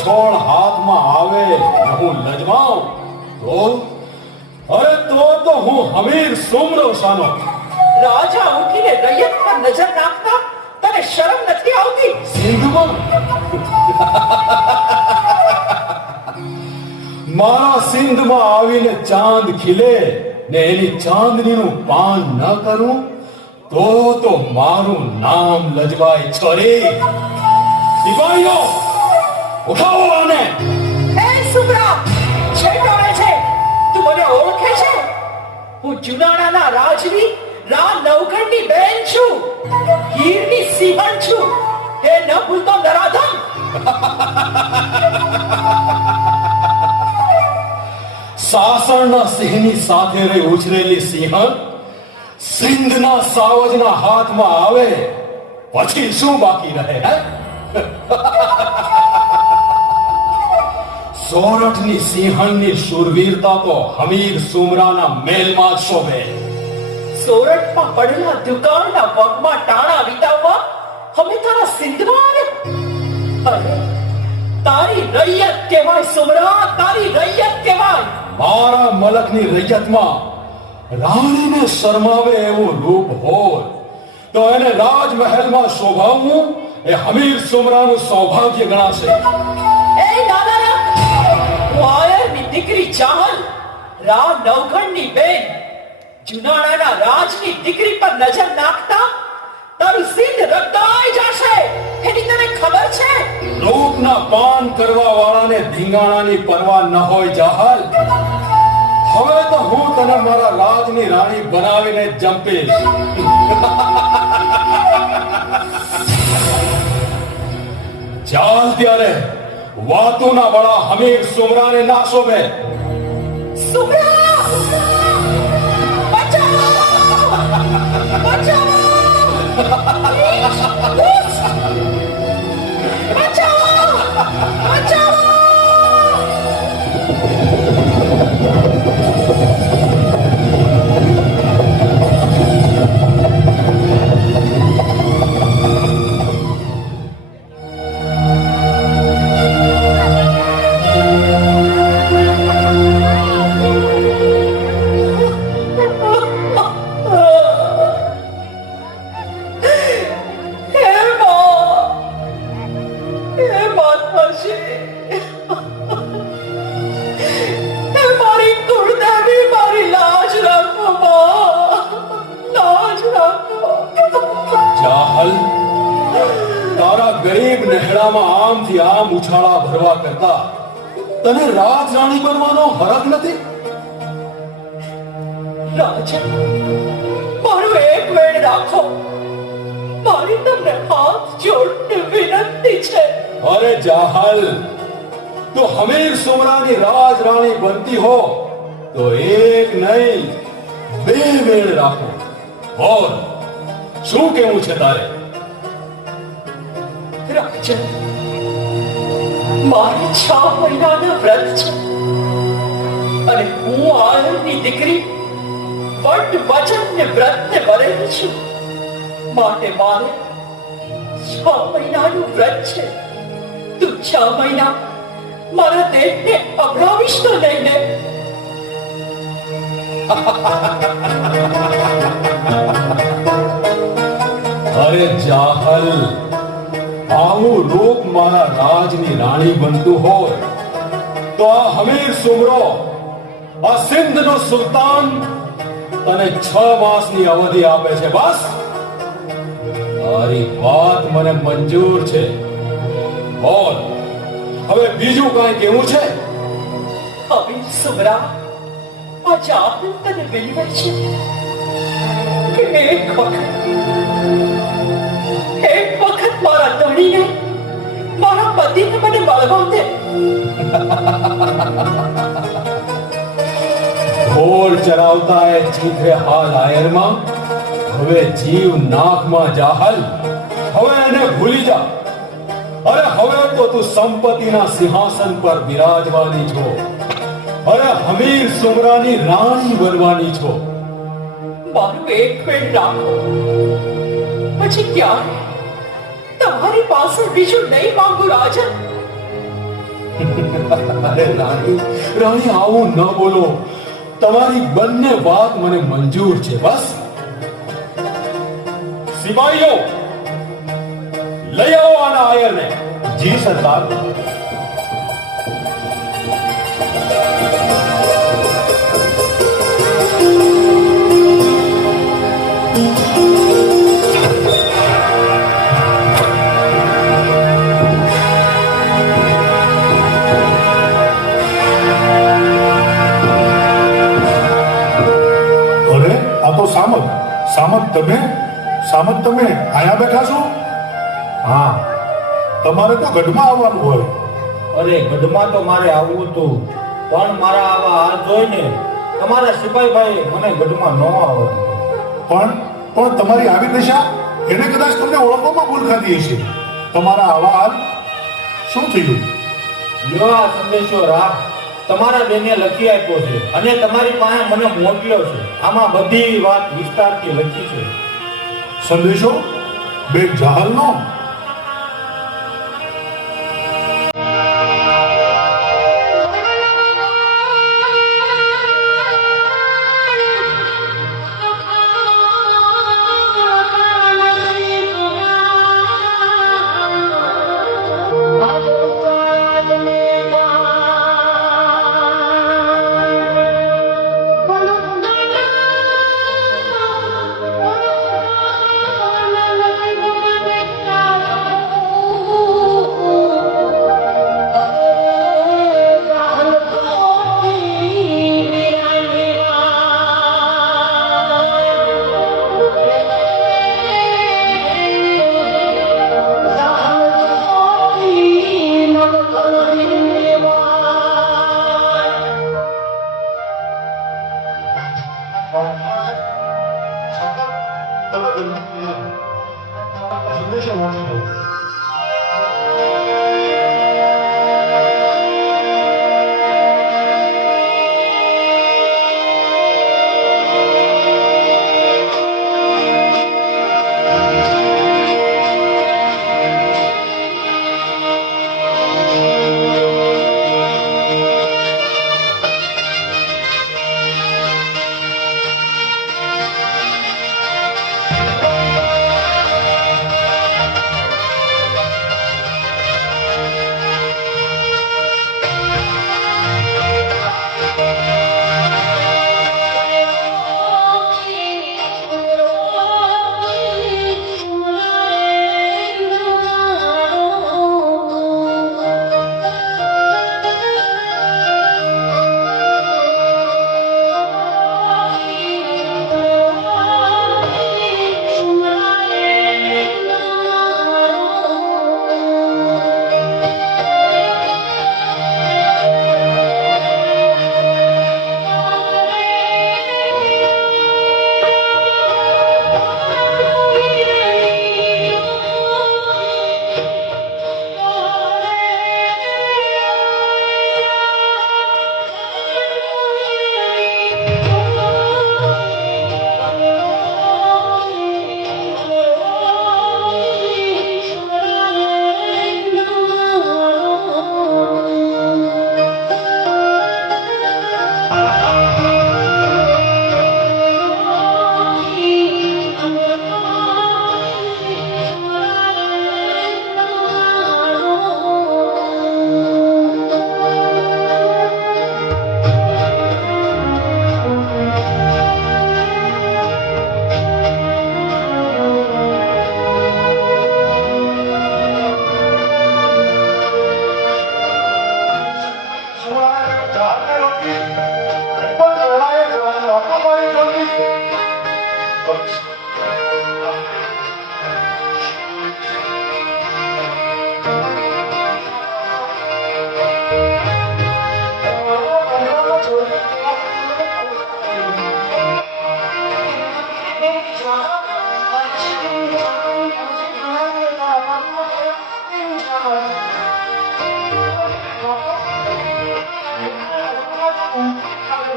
છોડ હાથમાં આવે હું લજમાઉં. તો? અરે તો તો હું હમીર સુમરો સાનો રાજા ઉઠીને રૈયત પર નજર નાખતા તને શરમ નથી આવતી? સિંધમાં મારા સિંધમાં આવીને ચાંદ ખીલે ને એની ચાંદનીનું પાન ન કરું તો તો મારું નામ લજવાય છોરી. સિપાહીઓ! ઉઠાવો આને. હે સુબ્રા છેટાડે છે? તું મને ઓળખે છે? હું જુનાણાના રાજવી રા નવઘણની બેન છું. ગીરની સિંહણ છું. હે ન ભૂલતો નરાધમ. સાસણના સિંહની સાથે રહી ઉછરેલી સિંહણ સિંધના સાવજના હાથમાં આવે પછી શું બાકી રહે હે? સોરઠની સિંહણની શૂરવીરતા તો હમીર સુમરાના મેલમાં શોભે. સોરઠમાં પડેલા દુકાળના પગમાં ટાણા વિતાવવા અમે તારા સિંધમાં આવે તારી રૈયત કહેવાય સુમરા તારી રૈયત કહેવાય. મારા મલકની રૈયતમાં રાણીને શરમાવે એવું રૂપ હોય તો એને રાજમહેલમાં શોભાવવું એ હમીર સુમરાનું સૌભાગ્ય ગણાશે. એ દાદારા હું આયરની દીકરી ચાહલ રા નવઘણની બેન. જુનાણાના રાજની દીકરી પર નજર નાખતા તારું સિંધ રક્તાઈ જશે. એની તને ખબર છે? રૂપના પાન કરવા વાળાને ધીંગાણાની પરવા ન હોય જાહલ. હવે તો હું તને મારા રાજની રાણી બનાવીને જંપીશ. ચાલ ત્યારે વાતુના વડા હમીર સુમરાને ના શોભે સુમરા તું હમીર સુમરાની રાજ રાણી બનતી હો, તો એક નહીં, બે મેળ રાખો. બોલ, શું કેવું છે તારે? રાજન મારી છ મહિનાના વ્રત છે. અને હું આનંદની દીકરી વટ વચન ને વ્રત ને વરેલી છું. માટે મારે છ મહિનાનું વ્રત છે. તું છ મહિના મારા દેહને અભરાવીશ તો લઈને. અરે જાહલ, આવું રૂપ મારા રાજની રાણી બનતું હોય તો આ હમીર સુમરો, આ સિંધનો સુલતાન તને છ માસની અવધિ આપે છે, બસ. તારી વાત મને મંજૂર છે. બોલ. હવે બીજું કાંઈ કેવું છે? હવે સુમરા આ જાપ તને વિનવે છે કે એક વખત એક વખત મારા ધણીને મારા પતિને મને મળવા દે. ઢોલ ચરાવતા એ ચીથે હાલ આયરમાં હવે જીવ નાકમાં જાહલ. હવે એને ભૂલી જા. અરે હવે તો તું સંપત્તિના સિંહાસન પર બિરાજવાની છો. અરે હમીર સુમરાની રાણી બનવાની છો. મારું એક મિનિટ રાખો. પછી ક્યાં તમારી પાસે બીજું નહીં માંગુ રાજા અરે રાણી રાણી આવું ન બોલો. તમારી બંને વાત મને મંજૂર છે બસ. સિપાહીઓ લઈ આવો આના આયરને. જી સરદાર. સામત. સામત તમે? સામત તમે? આયા બેઠા છો? હા. તમારે તો ગઢમાં આવવાનું હોય. અરે ગઢમાં તો મારે આવવું હતું. પણ મારા આવા હાલ જોઈને તમારા સિપાહીભાઈ મને ગઢમાં ન આવે પણ પણ તમારી આવી દશા એને કદાચ તમને ઓળખવામાં ભૂલ ખાધી હશે. તમારા આવા હાલ શું થયું? આ સંદેશો રાખ. તમારા બેને લખી આપ્યો છે અને તમારી પાસે મને મોકલ્યો છે. આમાં બધી વાત વિસ્તારથી લખી છે. સંદેશો બે જહાલનો?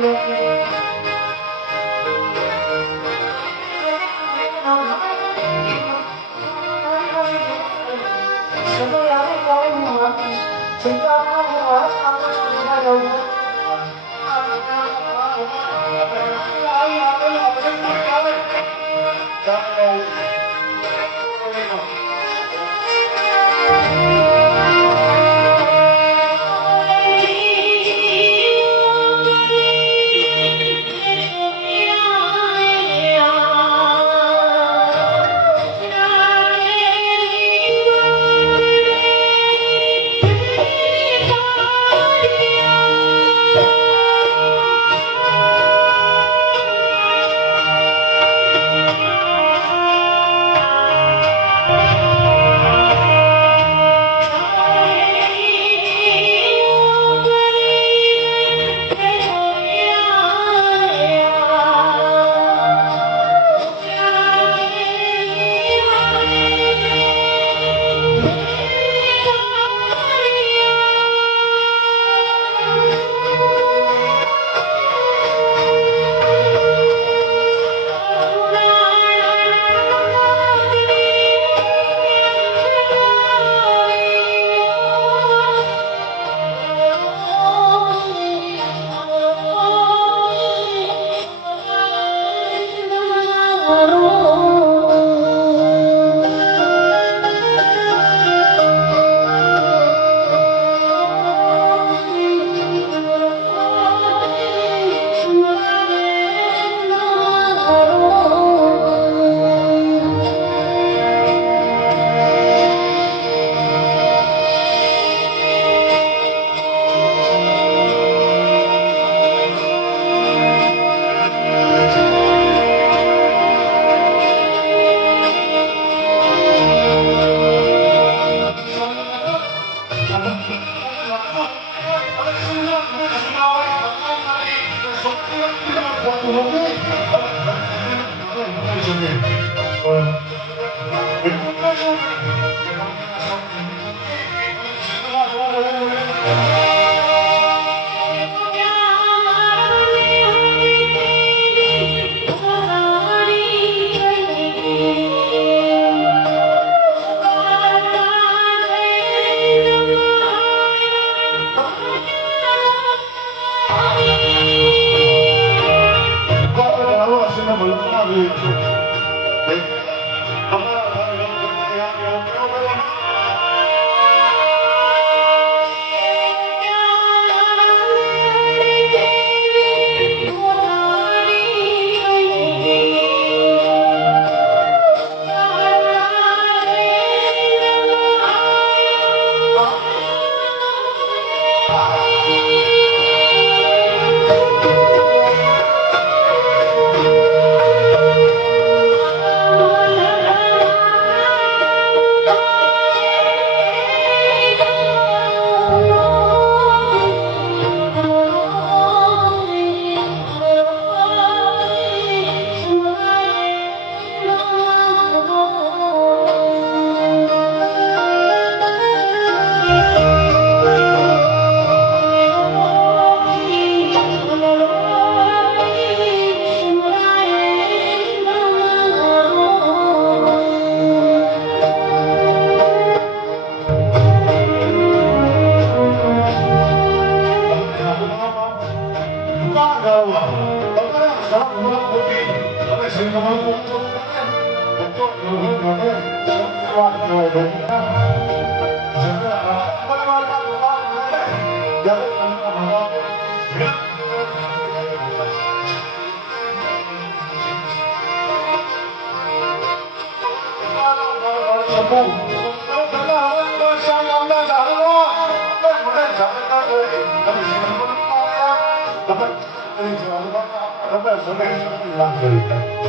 Thank you. રબર સગાઈ લાભ કર્યું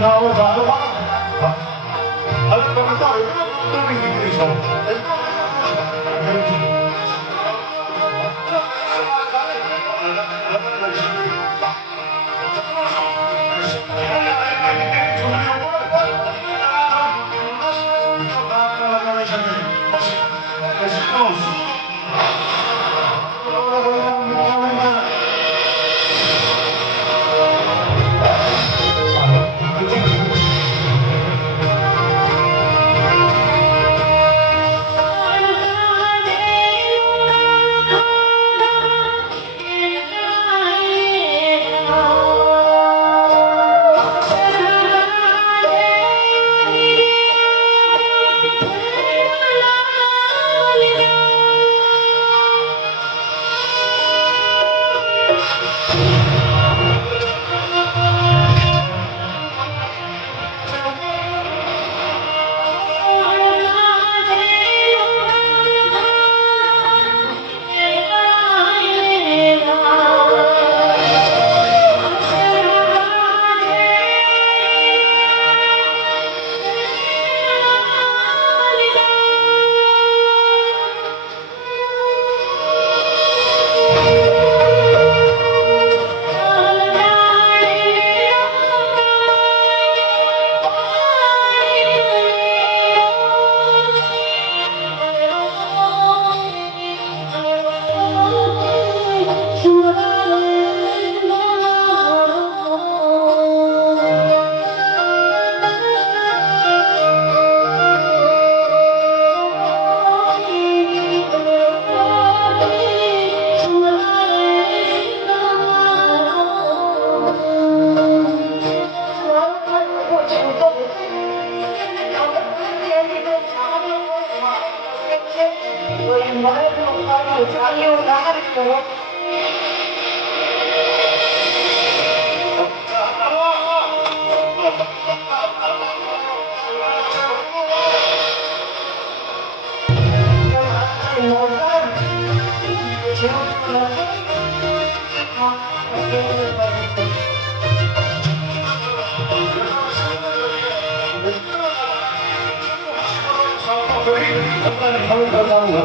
now as I want. I'm sorry, I'm sorry, I'm sorry. સારું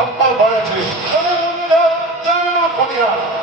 ખંપા ભરે છે અને ચાના ફર્યા